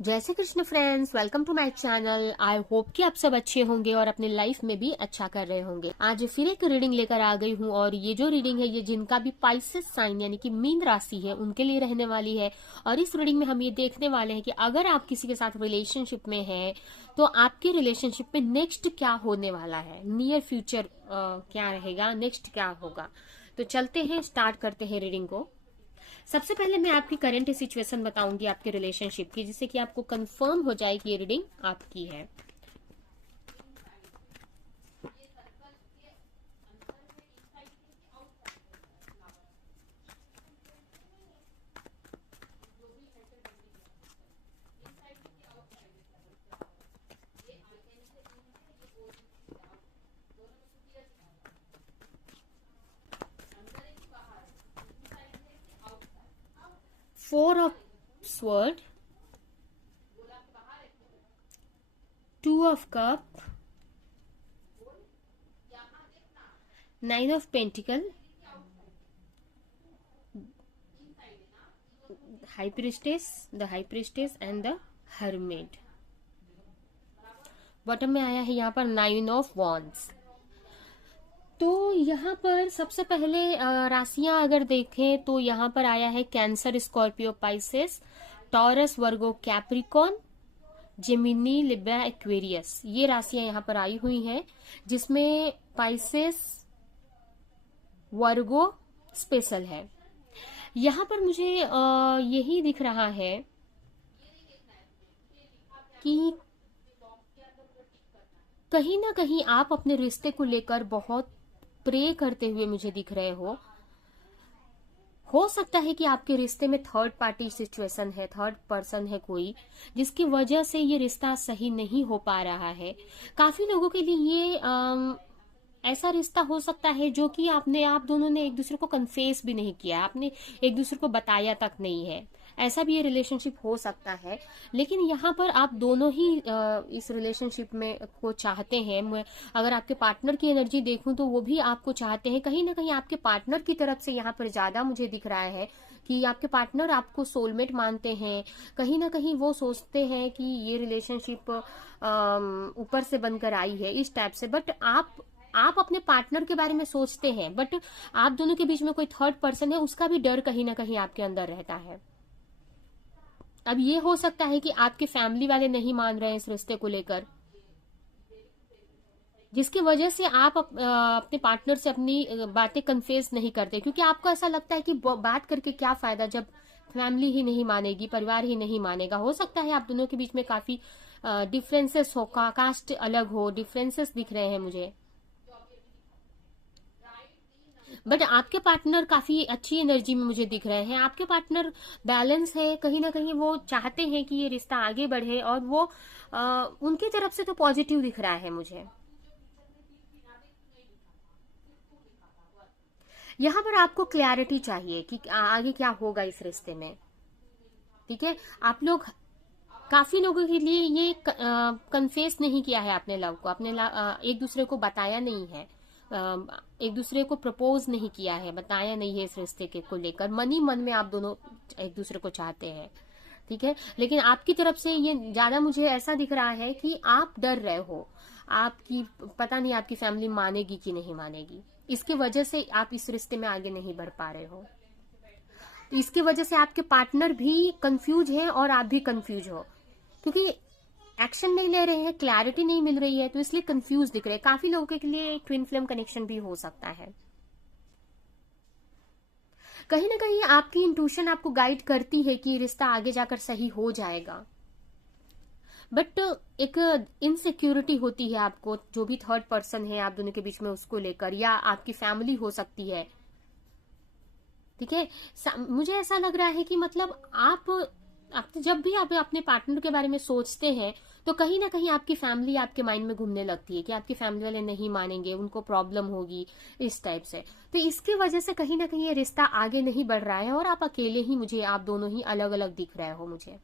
जय Shri Krishna friends, welcome to my channel. I hope कि आप सब अच्छे होंगे और अपने लाइफ में भी अच्छा कर रहे होंगे। आज फिर एक रीडिंग लेकर आ गई हूँ और ये जो रीडिंग है ये जिनका भी पाइसेस साइन यानी कि मीन राशि है उनके लिए रहने वाली है। और इस रीडिंग में हम ये देखने वाले हैं कि अगर आप किसी के साथ रिलेशनशिप में हैं तो आपके रिलेशनशिप में नेक्स्ट क्या होने वाला है, नियर फ्यूचर क्या रहेगा, नेक्स्ट क्या होगा। तो चलते हैं, स्टार्ट करते हैं रीडिंग को। सबसे पहले मैं आपकी करंट सिचुएशन बताऊंगी आपके रिलेशनशिप की, जिससे कि आपको कंफर्म हो जाए कि ये रीडिंग आपकी है। Four of sword, two of cup, nine of pentacle, high priestess and the hermit. Bottom में आया है यहाँ पर नाइन ऑफ वॉन्ड्स। तो यहाँ पर सबसे पहले राशियां अगर देखें तो यहाँ पर आया है कैंसर, स्कॉर्पियो, पाइसेस, टॉरस, वर्गो, कैप्रिकॉन, जेमिनी, लिब्रा, एक्वेरियस। ये राशियां यहाँ पर आई हुई हैं, जिसमें पाइसेस, वर्गो स्पेशल है। यहाँ पर मुझे यही दिख रहा है कि कहीं ना कहीं आप अपने रिश्ते को लेकर बहुत प्रे करते हुए मुझे दिख रहे हो सकता है कि आपके रिश्ते में थर्ड पार्टी सिचुएशन है, थर्ड पर्सन है कोई, जिसकी वजह से ये रिश्ता सही नहीं हो पा रहा है। काफी लोगों के लिए ये ऐसा रिश्ता हो सकता है जो कि आप दोनों ने एक दूसरे को कन्फेस भी नहीं किया, आपने एक दूसरे को बताया तक नहीं है। ऐसा भी ये रिलेशनशिप हो सकता है। लेकिन यहाँ पर आप दोनों ही इस रिलेशनशिप में को चाहते हैं। मैं अगर आपके पार्टनर की एनर्जी देखूं तो वो भी आपको चाहते हैं। कहीं ना कहीं आपके पार्टनर की तरफ से यहाँ पर ज्यादा मुझे दिख रहा है कि आपके पार्टनर आपको सोलमेट मानते हैं। कहीं ना कहीं वो सोचते हैं कि ये रिलेशनशिप ऊपर से बनकर आई है इस टाइप से। बट आप अपने पार्टनर के बारे में सोचते हैं, बट आप दोनों के बीच में कोई थर्ड पर्सन है, उसका भी डर कहीं ना कहीं आपके अंदर रहता है। अब ये हो सकता है कि आपके फैमिली वाले नहीं मान रहे हैं इस रिश्ते को लेकर, जिसकी वजह से आप अपने पार्टनर से अपनी बातें कन्फेस नहीं करते, क्योंकि आपको ऐसा लगता है कि बात करके क्या फायदा जब फैमिली ही नहीं मानेगी, परिवार ही नहीं मानेगा। हो सकता है आप दोनों के बीच में काफी डिफरेंसेस हो, कास्ट अलग हो, डिफरेंसेस दिख रहे हैं मुझे। बट आपके पार्टनर काफी अच्छी एनर्जी में मुझे दिख रहे हैं। आपके पार्टनर बैलेंस है, कहीं ना कहीं वो चाहते हैं कि ये रिश्ता आगे बढ़े और वो उनकी तरफ से तो पॉजिटिव दिख रहा है मुझे। यहाँ पर आपको क्लैरिटी चाहिए कि आगे क्या होगा इस रिश्ते में। ठीक है, आप लोग काफी लोगों के लिए ये कन्फेस नहीं किया है अपने लव को, अपने एक दूसरे को बताया नहीं है, एक दूसरे को प्रपोज नहीं किया है, बताया नहीं है इस रिश्ते के को लेकर। मन ही मन में आप दोनों एक दूसरे को चाहते हैं। ठीक है, लेकिन आपकी तरफ से ये ज्यादा मुझे ऐसा दिख रहा है कि आप डर रहे हो, आपकी पता नहीं आपकी फैमिली मानेगी कि नहीं मानेगी। इसकी वजह से आप इस रिश्ते में आगे नहीं बढ़ पा रहे हो। इसकी वजह से आपके पार्टनर भी कंफ्यूज हैं और आप भी कंफ्यूज हो, क्योंकि एक्शन नहीं ले रहे हैं, क्लैरिटी नहीं मिल रही है, तो इसलिए कंफ्यूज दिख रहे हैं। काफी लोगों के लिए ट्विन फ्लेम कनेक्शन भी हो सकता है। कहीं ना कहीं आपकी इंट्यूशन आपको गाइड करती है कि रिश्ता आगे जाकर सही हो जाएगा, बट एक इनसिक्योरिटी होती है आपको, जो भी थर्ड पर्सन है आप दोनों के बीच में उसको लेकर, या आपकी फैमिली हो सकती है। ठीक है, मुझे ऐसा लग रहा है कि मतलब आप जब भी आप अपने पार्टनर के बारे में सोचते हैं तो कहीं ना कहीं आपकी फैमिली आपके माइंड में घूमने लगती है कि आपकी फैमिली वाले नहीं मानेंगे, उनको प्रॉब्लम होगी, इस टाइप से। तो इसकी वजह से कहीं ना कहीं ये रिश्ता आगे नहीं बढ़ रहा है और आप अकेले ही, मुझे आप दोनों ही अलग अलग दिख रहे हो मुझे।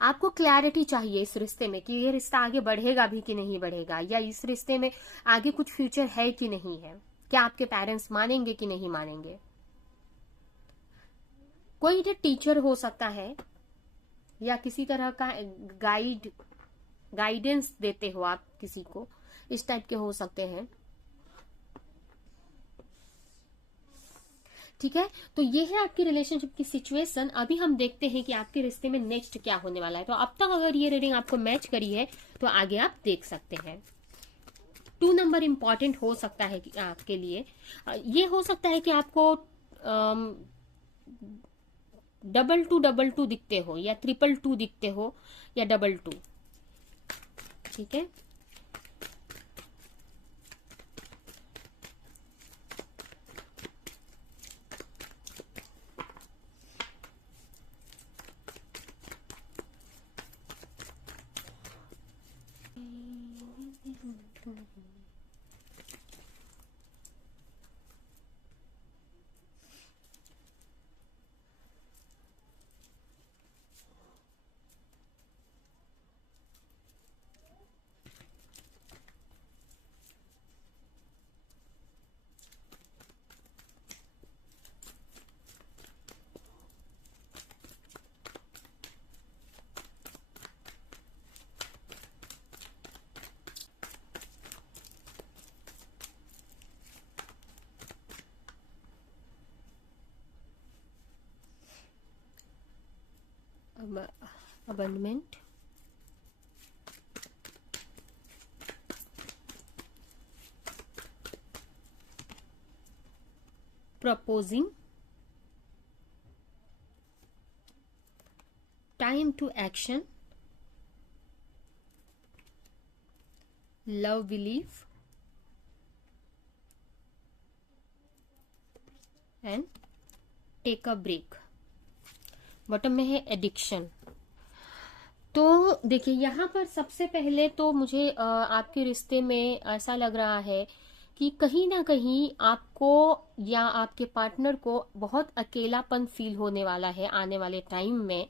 आपको क्लैरिटी चाहिए इस रिश्ते में कि ये रिश्ता आगे बढ़ेगा भी कि नहीं बढ़ेगा, या इस रिश्ते में आगे कुछ फ्यूचर है कि नहीं है, क्या आपके पेरेंट्स मानेंगे कि नहीं मानेंगे। कोई टीचर हो सकता है या किसी तरह का गाइडेंस देते हो आप किसी को, इस टाइप के हो सकते हैं। ठीक है, तो ये है आपकी रिलेशनशिप की सिचुएशन। अभी हम देखते हैं कि आपके रिश्ते में नेक्स्ट क्या होने वाला है। तो अब तक अगर ये रीडिंग आपको मैच करी है तो आगे आप देख सकते हैं। 2 नंबर इंपॉर्टेंट हो सकता है कि आपके लिए ये हो सकता है कि आपको 222 दिखते हो या 222 दिखते हो या 22। ठीक है, abandonment, proposing, time to action, love belief and take a break. Bottom में है एडिक्शन। तो देखिए यहाँ पर सबसे पहले तो मुझे आपके रिश्ते में ऐसा लग रहा है कि कहीं ना कहीं आपको या आपके पार्टनर को बहुत अकेलापन फील होने वाला है आने वाले टाइम में,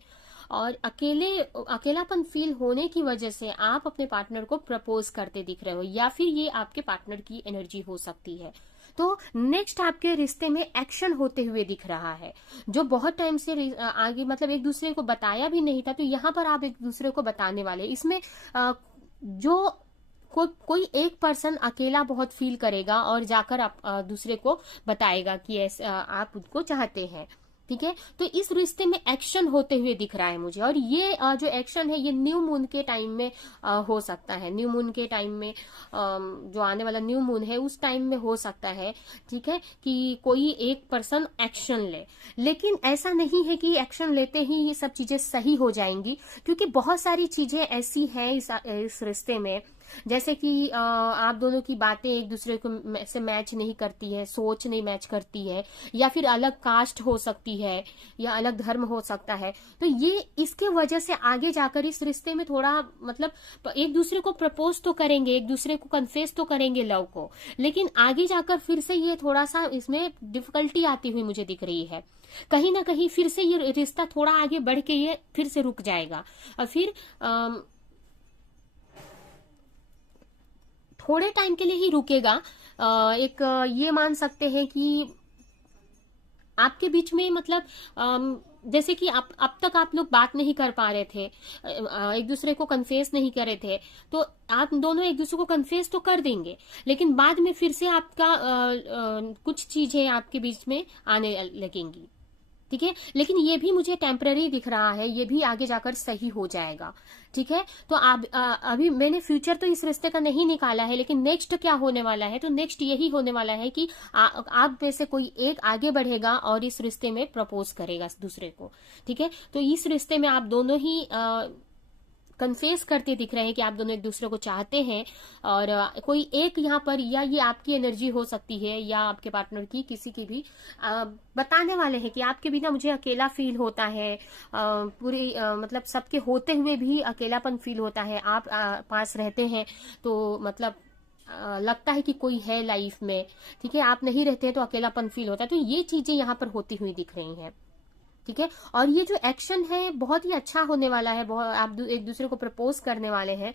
और अकेलापन फील होने की वजह से आप अपने पार्टनर को प्रपोज करते दिख रहे हो, या फिर ये आपके पार्टनर की एनर्जी हो सकती है। तो नेक्स्ट आपके रिश्ते में एक्शन होते हुए दिख रहा है, जो बहुत टाइम से आगे मतलब एक दूसरे को बताया भी नहीं था, तो यहाँ पर आप एक दूसरे को बताने वाले। इसमें जो कोई एक पर्सन अकेला बहुत फील करेगा और जाकर आप दूसरे को बताएगा कि ऐसे आप उसको चाहते हैं। ठीक है, तो इस रिश्ते में एक्शन होते हुए दिख रहा है मुझे, और ये जो एक्शन है ये न्यू मून के टाइम में हो सकता है। न्यू मून के टाइम में जो आने वाला न्यू मून है उस टाइम में हो सकता है। ठीक है, कि कोई एक पर्सन एक्शन ले, लेकिन ऐसा नहीं है कि एक्शन लेते ही ये सब चीजें सही हो जाएंगी, क्योंकि बहुत सारी चीजें ऐसी हैं इस रिश्ते में, जैसे कि आप दोनों की बातें एक दूसरे को से मैच नहीं करती है, सोच नहीं मैच करती है, या फिर अलग कास्ट हो सकती है या अलग धर्म हो सकता है। तो ये इसके वजह से आगे जाकर इस रिश्ते में थोड़ा मतलब एक दूसरे को प्रपोज तो करेंगे, एक दूसरे को कन्फेस तो करेंगे लव को, लेकिन आगे जाकर फिर से ये थोड़ा सा इसमें डिफिकल्टी आती हुई मुझे दिख रही है। कहीं ना कहीं फिर से ये रिश्ता थोड़ा आगे बढ़ के ये फिर से रुक जाएगा, और फिर थोड़े टाइम के लिए ही रुकेगा। एक ये मान सकते हैं कि आपके बीच में मतलब जैसे कि अब तक आप लोग बात नहीं कर पा रहे थे, एक दूसरे को कन्फेस नहीं कर रहे थे, तो आप दोनों एक दूसरे को कन्फेस तो कर देंगे, लेकिन बाद में फिर से आपका कुछ चीजें आपके बीच में आने लगेंगी। ठीक है, लेकिन ये भी मुझे टेम्पररी दिख रहा है, ये भी आगे जाकर सही हो जाएगा। ठीक है, तो आप अभी मैंने फ्यूचर तो इस रिश्ते का नहीं निकाला है, लेकिन नेक्स्ट क्या होने वाला है, तो नेक्स्ट यही होने वाला है कि आप में से कोई एक आगे बढ़ेगा और इस रिश्ते में प्रपोज करेगा दूसरे को। ठीक है, तो इस रिश्ते में आप दोनों ही कन्फेस करते दिख रहे हैं कि आप दोनों एक दूसरे को चाहते हैं, और कोई एक यहाँ पर, या ये आपकी एनर्जी हो सकती है या आपके पार्टनर की, किसी की भी बताने वाले हैं कि आपके बिना मुझे अकेला फील होता है, पूरी मतलब सबके होते हुए भी अकेलापन फील होता है। आप पास रहते हैं तो मतलब लगता है कि कोई है लाइफ में। ठीक है, आप नहीं रहते हैं तो अकेलापन फील होता है। तो ये चीजें यहाँ पर होती हुई दिख रही हैं। ठीक है, और ये जो एक्शन है बहुत ही अच्छा होने वाला है, बहुत आप एक दूसरे को प्रपोज करने वाले हैं,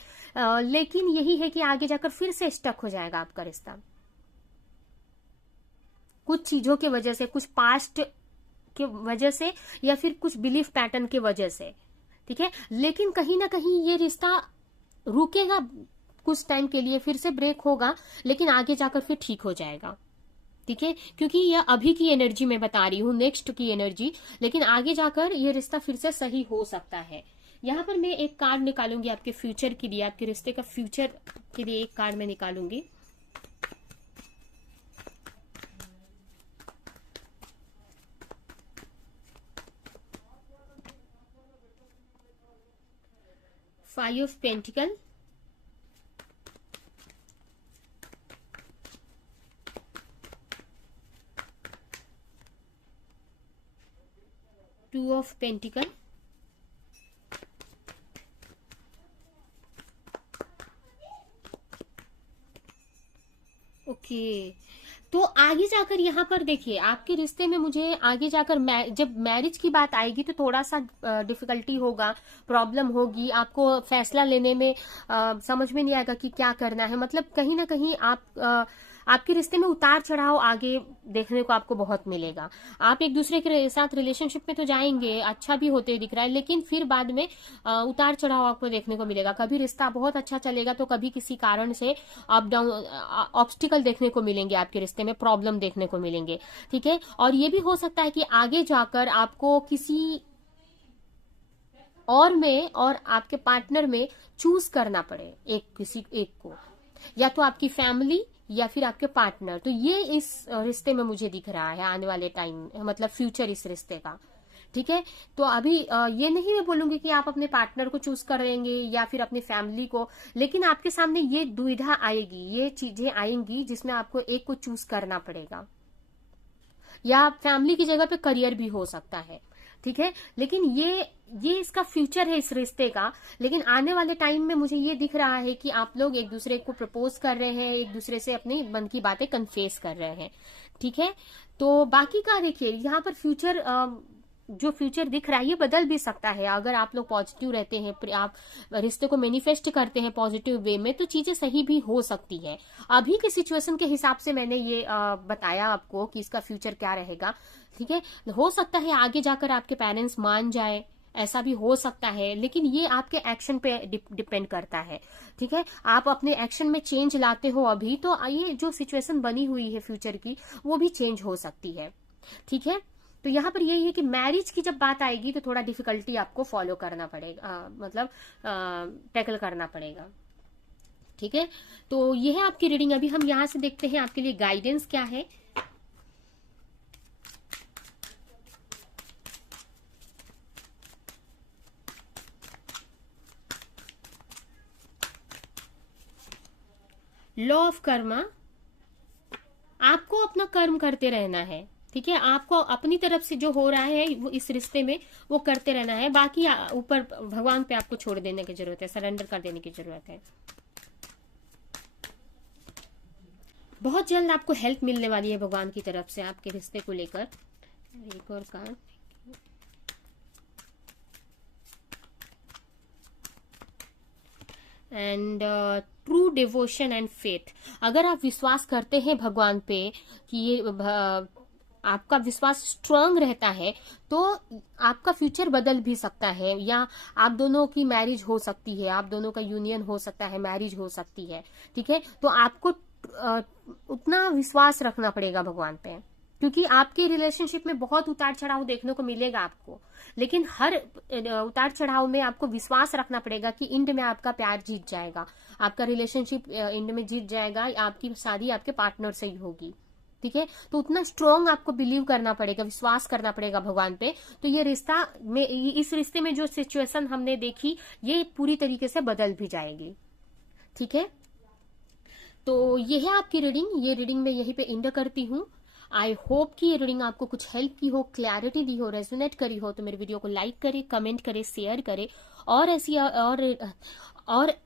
लेकिन यही है कि आगे जाकर फिर से स्टक हो जाएगा आपका रिश्ता कुछ चीजों की वजह से, कुछ पास्ट के वजह से या फिर कुछ बिलीफ पैटर्न के वजह से, ठीक है। लेकिन कहीं ना कहीं ये रिश्ता रुकेगा कुछ टाइम के लिए, फिर से ब्रेक होगा, लेकिन आगे जाकर फिर ठीक हो जाएगा, ठीक है। क्योंकि यह अभी की एनर्जी मैं बता रही हूँ, नेक्स्ट की एनर्जी, लेकिन आगे जाकर ये रिश्ता फिर से सही हो सकता है। यहाँ पर मैं एक कार्ड निकालूंगी आपके फ्यूचर के लिए, आपके रिश्ते का फ्यूचर के लिए एक कार्ड मैं निकालूंगी। Five of pentacles, two of pentacles, okay. तो आगे जाकर यहाँ पर देखिए आपके रिश्ते में मुझे आगे जाकर जब मैरिज की बात आएगी तो थोड़ा सा डिफिकल्टी होगा, प्रॉब्लम होगी, आपको फैसला लेने में समझ में नहीं आएगा कि क्या करना है। मतलब कहीं ना कहीं आपके रिश्ते में उतार चढ़ाव आगे देखने को आपको बहुत मिलेगा। आप एक दूसरे के साथ रिलेशनशिप में तो जाएंगे, अच्छा भी होते दिख रहा है, लेकिन फिर बाद में उतार चढ़ाव आपको देखने को मिलेगा। कभी रिश्ता बहुत अच्छा चलेगा तो कभी किसी कारण से अप डाउन ऑब्स्टिकल देखने को मिलेंगे, आपके रिश्ते में प्रॉब्लम देखने को मिलेंगे, ठीक है। और ये भी हो सकता है कि आगे जाकर आपको किसी और में और आपके पार्टनर में चूज करना पड़े, किसी एक को, या तो आपकी फैमिली या फिर आपके पार्टनर। तो ये इस रिश्ते में मुझे दिख रहा है आने वाले टाइम, मतलब फ्यूचर इस रिश्ते का, ठीक है। तो अभी ये नहीं मैं बोलूंगी कि आप अपने पार्टनर को चूज करेंगे या फिर अपनी फैमिली को, लेकिन आपके सामने ये दुविधा आएगी, ये चीजें आएंगी जिसमें आपको एक को चूज करना पड़ेगा, या फैमिली की जगह पे करियर भी हो सकता है, ठीक है। लेकिन ये इसका फ्यूचर है इस रिश्ते का। लेकिन आने वाले टाइम में मुझे ये दिख रहा है कि आप लोग एक दूसरे को प्रपोज कर रहे हैं, एक दूसरे से अपनी मन की बातें कन्फेस कर रहे हैं, ठीक है। तो बाकी का देखिए यहाँ पर फ्यूचर जो फ्यूचर दिख रहा है ये बदल भी सकता है। अगर आप लोग पॉजिटिव रहते हैं, आप रिश्ते को मैनिफेस्ट करते हैं पॉजिटिव वे में, तो चीजें सही भी हो सकती है। अभी की सिचुएशन के हिसाब से मैंने ये बताया आपको कि इसका फ्यूचर क्या रहेगा, ठीक है। हो सकता है आगे जाकर आपके पेरेंट्स मान जाए, ऐसा भी हो सकता है, लेकिन ये आपके एक्शन पे डिपेंड करता है, ठीक है। आप अपने एक्शन में चेंज लाते हो अभी, तो ये जो सिचुएशन बनी हुई है फ्यूचर की वो भी चेंज हो सकती है, ठीक है। तो यहाँ पर यही है कि मैरिज की जब बात आएगी तो थोड़ा डिफिकल्टी आपको फॉलो करना पड़ेगा, मतलब टैकल करना पड़ेगा, ठीक है। तो ये है आपकी रीडिंग। अभी हम यहाँ से देखते हैं आपके लिए गाइडेंस क्या है। लॉ ऑफ कर्मा, आपको अपना कर्म करते रहना है, ठीक है। आपको अपनी तरफ से जो हो रहा है वो इस रिश्ते में वो करते रहना है, बाकी ऊपर भगवान पे आपको छोड़ देने की जरूरत है, सरेंडर कर देने की जरूरत है। बहुत जल्द आपको हेल्प मिलने वाली है भगवान की तरफ से आपके रिश्ते को लेकर। एक और card, and true devotion and faith. अगर आप विश्वास करते हैं भगवान पे कि ये आपका विश्वास स्ट्रांग रहता है तो आपका फ्यूचर बदल भी सकता है, या आप दोनों की मैरिज हो सकती है, आप दोनों का यूनियन हो सकता है, मैरिज हो सकती है, ठीक है। तो आपको उतना विश्वास रखना पड़ेगा भगवान पे, क्योंकि आपके रिलेशनशिप में बहुत उतार चढ़ाव देखने को मिलेगा आपको, लेकिन हर उतार चढ़ाव में आपको विश्वास रखना पड़ेगा कि एंड में आपका प्यार जीत जाएगा, आपका रिलेशनशिप एंड में जीत जाएगा, आपकी शादी आपके पार्टनर से ही होगी, ठीक है। तो उतना स्ट्रॉन्ग आपको बिलीव करना पड़ेगा, विश्वास करना पड़ेगा भगवान पे। तो ये रिश्ता में, इस रिश्ते में जो सिचुएशन हमने देखी ये पूरी तरीके से बदल भी जाएगी, ठीक है। तो ये है आपकी रीडिंग। ये रीडिंग मैं यहीं पे एंड करती हूँ। आई होप कि ये रीडिंग आपको कुछ हेल्प की हो, क्लैरिटी दी हो, रेजोनेट करी हो। तो मेरे वीडियो को लाइक करे, कमेंट करे, शेयर करे, और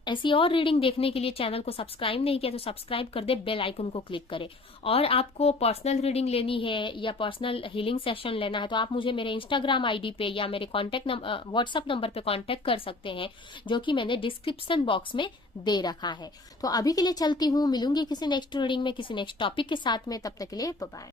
ऐसी और रीडिंग देखने के लिए चैनल को सब्सक्राइब नहीं किया तो सब्सक्राइब कर दे, बेल आइकन को क्लिक करे। और आपको पर्सनल रीडिंग लेनी है या पर्सनल हीलिंग सेशन लेना है तो आप मुझे मेरे इंस्टाग्राम आईडी पे या मेरे व्हाट्सएप नंबर पे कांटेक्ट कर सकते हैं, जो कि मैंने डिस्क्रिप्शन बॉक्स में दे रखा है। तो अभी के लिए चलती हूँ, मिलूंगी किसी नेक्स्ट रीडिंग में किसी नेक्स्ट टॉपिक के साथ में। तब तक के लिए बाय बाय।